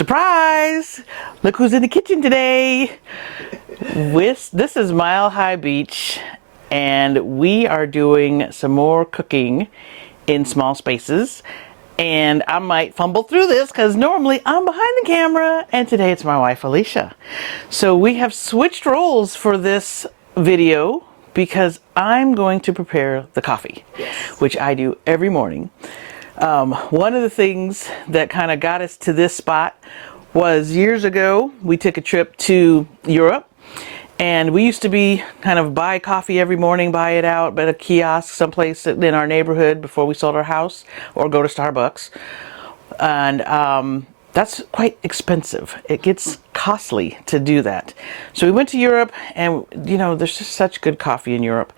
Surprise! Look who's in the kitchen today. This is Mile High Beach, and we are doing some more cooking in small spaces. And I might fumble through this because normally I'm behind the camera, and today it's my wife Alicia. So we have switched roles for this video because I'm going to prepare the coffee, which I do every morning. One of the things that kind of got us to this spot was years ago we took a trip to Europe, and we used to kind of buy coffee every morning, buy it out at a kiosk someplace in our neighborhood before we sold our house, or go to Starbucks. And that's quite expensive. It gets costly to do that. So we went to Europe, and you know, there's just such good coffee in Europe.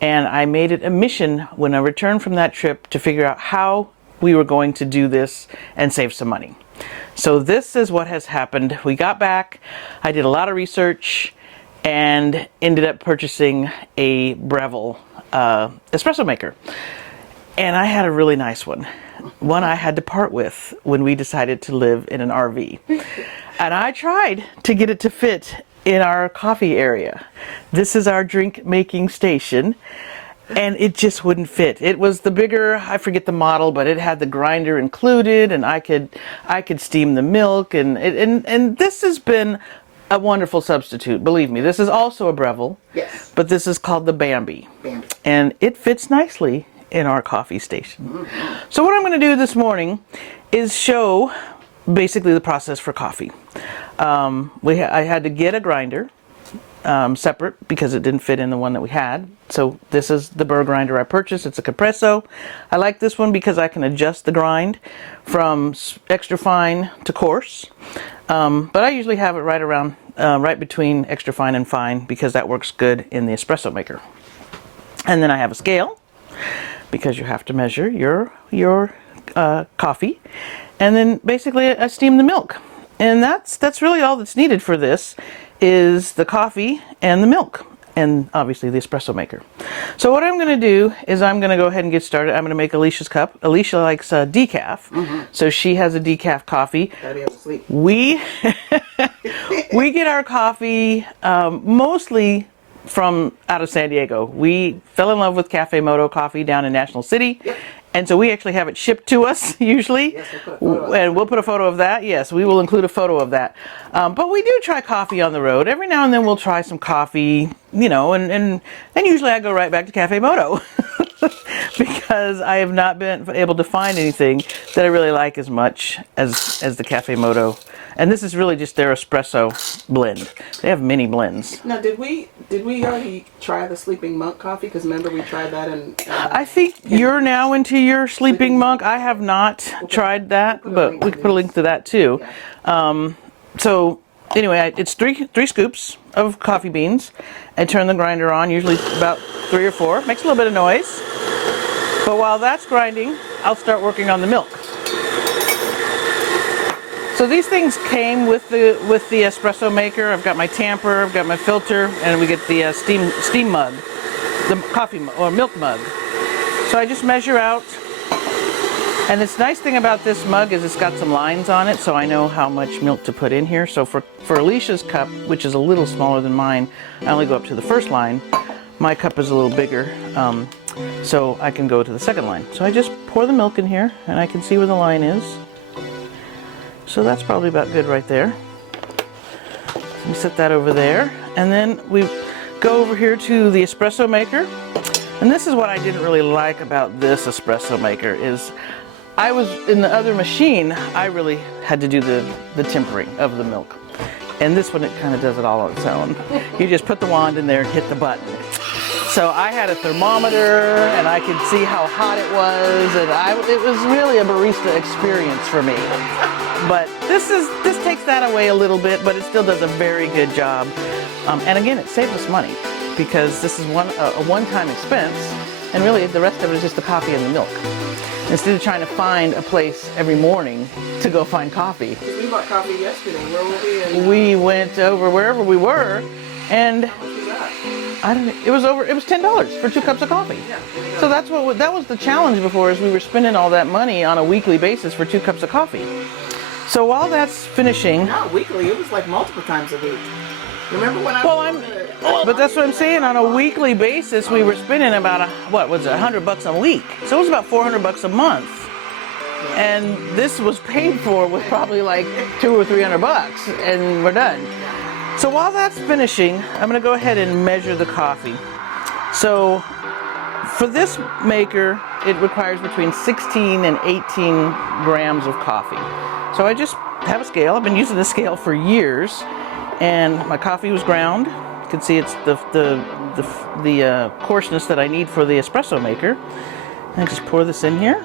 And I made it a mission when I returned from that trip to figure out how we were going to do this and save some money. So this is what has happened. We got back, I did a lot of research, and ended up purchasing a Breville espresso maker. And I had a really nice one I had to part with when we decided to live in an RV. And I tried to get it to fit in our coffee area. This is our drink making station, and it just wouldn't fit. It was the bigger, I forget the model, but it had the grinder included, and I could steam the milk, and this has been a wonderful substitute. Believe me, this is also a Breville. Yes. But this is called the Bambi. And it fits nicely in our coffee station. So what I'm going to do this morning is show basically the process for coffee. I had to get a grinder separate because it didn't fit in the one that we had. So this is the burr grinder I purchased. It's a Compresso. I like this one because I can adjust the grind from extra fine to coarse. But I usually have it right around, right between extra fine and fine, because that works good in the espresso maker. And then I have a scale, because you have to measure your coffee. And then basically I steam the milk. And that's really all that's needed for this, is the coffee and the milk, and obviously the espresso maker. So what I'm going to do is I'm going to go ahead and get started. I'm going to make Alicia's cup. Alicia likes decaf, so she has a decaf coffee. We get our coffee mostly from out of San Diego. We fell in love with Cafe Moto coffee down in National City. And so we actually have it shipped to us usually, and we'll put a photo of that. Yes, we will include a photo of that. But we do try coffee on the road. Every now and then we'll try some coffee, you know, and then usually I go right back to Cafe Moto because I have not been able to find anything that I really like as much as the Cafe Moto. And this is really just their espresso blend. They have many blends. Now, did we already try the Sleeping Monk coffee? Because remember we tried that and I think you're now into your Sleeping Monk. I have not tried that, but we can put a link to that too. Yeah. So anyway, it's three scoops of coffee beans. I turn the grinder on, usually about 3 or 4. Makes a little bit of noise. But while that's grinding, I'll start working on the milk. So these things came with the espresso maker. I've got my tamper, I've got my filter, and we get the steam mug, the coffee or milk mug. So I just measure out. And this nice thing about this mug is it's got some lines on it, so I know how much milk to put in here. So for Alicia's cup, which is a little smaller than mine, I only go up to the first line. My cup is a little bigger, so I can go to the second line. So I just pour the milk in here, and I can see where the line is. So that's probably about good right there. We set that over there, and then we go over here to the espresso maker. And this is what I didn't really like about this espresso maker is I was in the other machine, I really had to do the tempering of the milk. And this one, it kind of does it all on its own. You just put the wand in there and hit the button. So I had a thermometer, and I could see how hot it was, and it was really a barista experience for me. But this takes that away a little bit, but it still does a very good job. And again, it saves us money because this is a one-time expense, and really the rest of it is just the coffee and the milk. Instead of trying to find a place every morning to go find coffee. We bought coffee yesterday. Where were we? We went over wherever we were, and how much was that? I don't know. It was $10 for 2 cups of coffee. Yeah. So that was the challenge before, is we were spending all that money on a weekly basis for 2 cups of coffee. So while that's finishing, Not weekly. It was like multiple times a week. Remember when I? but that's what I'm saying. On a weekly basis, we were spending about what was it, $100 a week. So it was about $400 a month. And this was paid for with probably like $200 or $300, and we're done. So while that's finishing, I'm going to go ahead and measure the coffee. So for this maker, it requires between 16 and 18 grams of coffee. So I just have a scale. I've been using this scale for years, and my coffee was ground. You can see it's the coarseness that I need for the espresso maker. And I just pour this in here.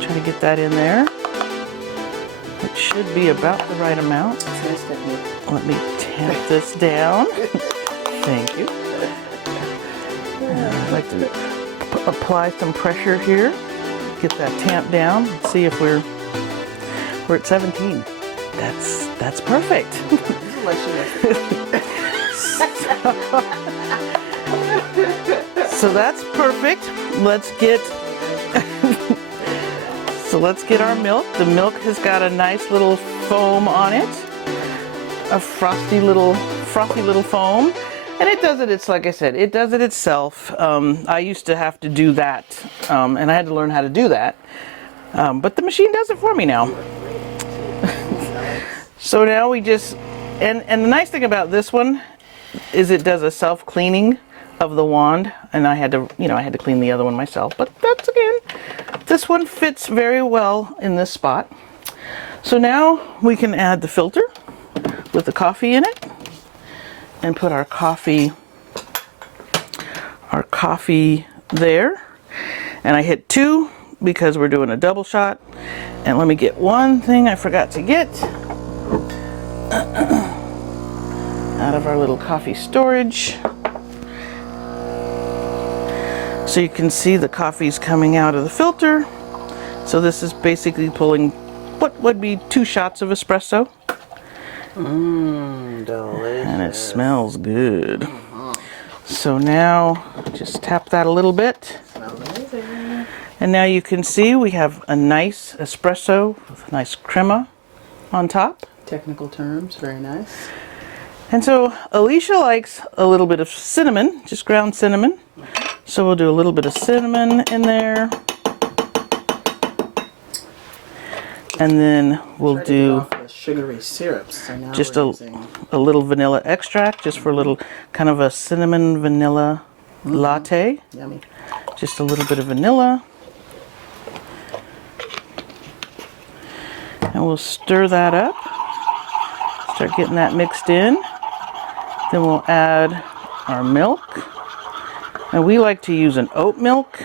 Try to get that in there. It should be about the right amount. Let me tamp this down. Thank you. I'd like to apply some pressure here. Get that tamped down. See if we're at 17. That's perfect. So that's perfect. Let's get our milk. The milk has got a nice little foam on it. A frothy little foam. And it does it, it's like I said, it does it itself. I used to have to do that, and I had to learn how to do that. But the machine does it for me now. So now we just, and the nice thing about this one is it does a self-cleaning of the wand, and I had to clean the other one myself. But that's, again, this one fits very well in this spot. So now we can add the filter with the coffee in it. And put our coffee there. And I hit 2 because we're doing a double shot. And let me get one thing I forgot to get out of our little coffee storage. So you can see the coffee's coming out of the filter. So this is basically pulling what would be 2 shots of espresso. Delicious. And it smells good. So now just tap that a little bit. Amazing. And now you can see we have a nice espresso with a nice crema on top. Technical terms, very nice. And so Alicia likes a little bit of cinnamon, just ground cinnamon. So we'll do a little bit of cinnamon in there. And then we'll do sugary syrups. So now just a little vanilla extract, just for a little kind of a cinnamon vanilla latte. Yummy. Just a little bit of vanilla. And we'll stir that up. Start getting that mixed in. Then we'll add our milk. And we like to use an oat milk.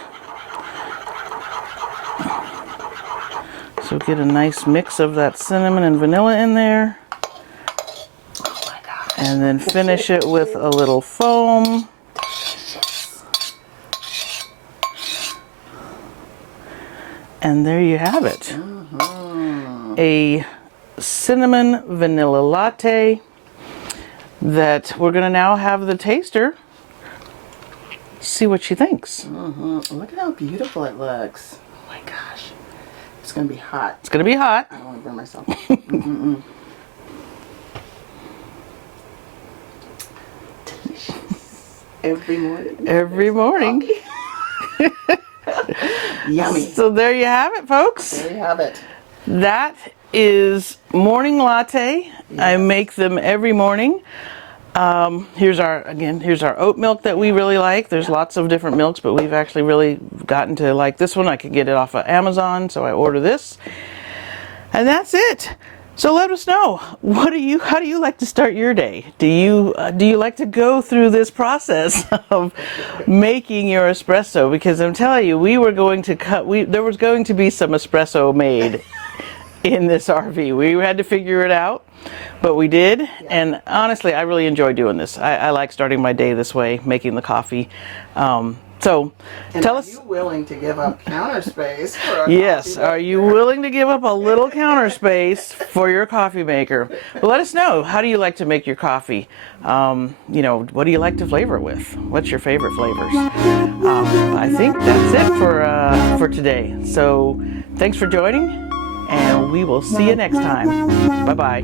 So get a nice mix of that cinnamon and vanilla in there. Oh my gosh. And then finish it with a little foam. And there you have it. A cinnamon vanilla latte that we're going to now have the taster see what she thinks. Look at how beautiful it looks. Oh my gosh. It's going to be hot. It's going to be hot. I don't want to burn myself. Delicious. Every morning. Every morning. Yummy. So there you have it, folks. There you have it. That is morning latte. Yes. I make them every morning. Here's our oat milk that we really like. There's lots of different milks, but we've actually really gotten to like this one. I can get it off of Amazon, so I order this. And that's it. So let us know. How do you like to start your day? Do you like to go through this process of making your espresso? Because I'm telling you, there was going to be some espresso made in this RV. We had to figure it out, but we did. Yeah. And honestly, I really enjoy doing this. I like starting my day this way, making the coffee. So So And tell are us. you willing to give up counter space for a Yes, coffee are you maker? willing to give up a little counter space for your coffee maker? Well, let us know. How do you like to make your coffee? You know, what do you like to flavor it with? What's your favorite flavors? I think that's it for today. So thanks for joining, and we will see you next time. Bye-bye.